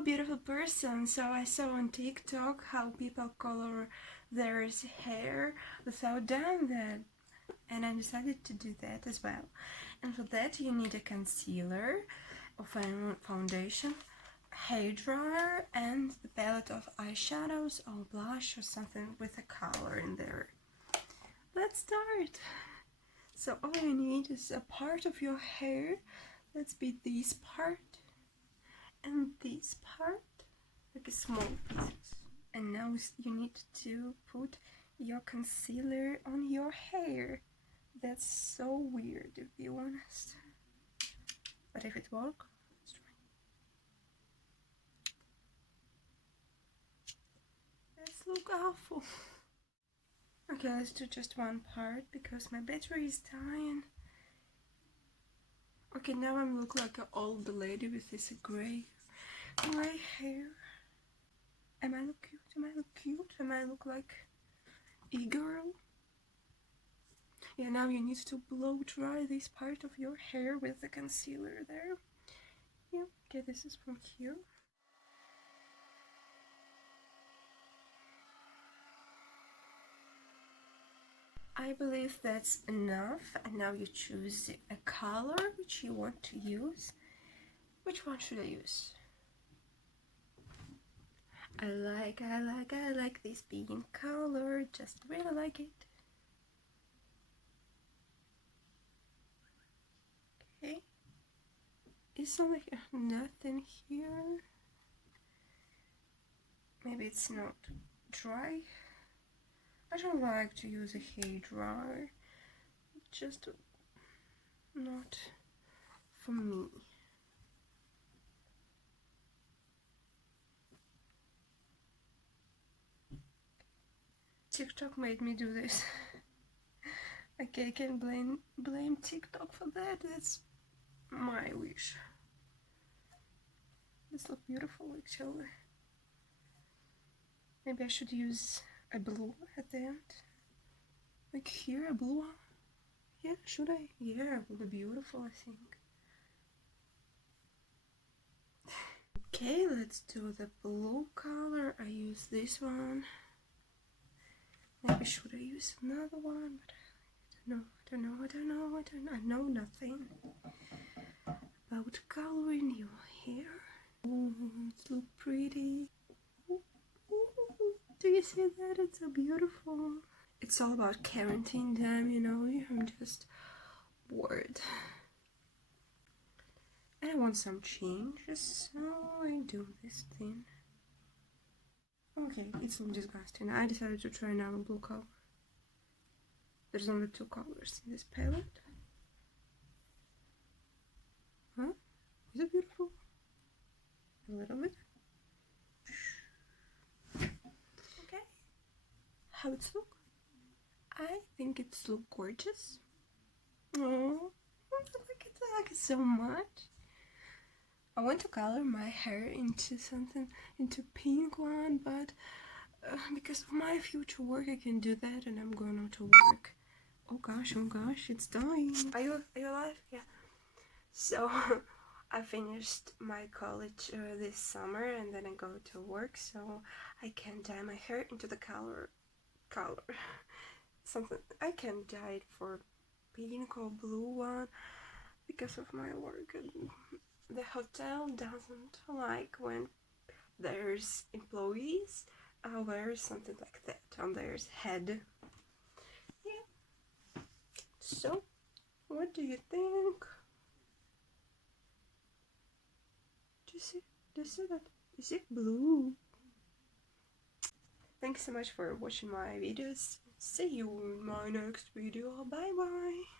a beautiful person. So I saw on TikTok how people color their hair without doing that, and I decided to do that as well. And for that you need a concealer, a foundation, hair dryer, and the palette of eyeshadows or blush or something with a color in there. Let's start. So all you need is a part of your hair. Let's be this part and this part, like a small pieces. And now you need to put your concealer on your hair. That's so weird, to be honest. But if it works, let's try. Let's look awful. Okay, let's do just one part because my battery is dying. Okay, now I look like an old lady with this gray hair. Am I look cute? Am I look cute? Am I look like a girl? Yeah, now you need to blow dry this part of your hair with the concealer there. Yeah, okay, this is from here. I believe that's enough, and now you choose a color which you want to use. Which one should I use? I like this pink color, just really like it. Okay, it's like nothing here. Maybe it's not dry. I don't like to use a hair dryer, just not for me. TikTok made me do this. Okay, I can blame TikTok for that. That's my wish. This looks beautiful actually. Maybe I should use a blue at the end. Like here, a blue one. Yeah, should I? Yeah, it will be beautiful, I think. Okay, let's do the blue color. I use this one. Maybe should I use another one? But I know nothing about coloring your hair. Oh, it looks pretty. Ooh, do you see that? It's so beautiful. It's all about quarantine time, you know. I'm just bored. And I want some changes, so I do this thing. Okay, it's disgusting. I decided to try another blue color. There's only 2 colors in this palette. Huh? Is it beautiful? A little bit. Okay. How it's look? I think it's look gorgeous. Oh, I like it so much. I want to color my hair into pink one, but because of my future work I can do that, and I'm going out to work. Oh gosh, it's dying. Are you alive? Yeah. So I finished my college this summer, and then I go to work, so I can dye my hair into the color. Something I can dye it for pink or blue one because of my work. And the hotel doesn't like when there's employees wear something like that on their head. Yeah. So, what do you think? Do you see that? Is it blue? Thanks so much for watching my videos. See you in my next video. Bye bye.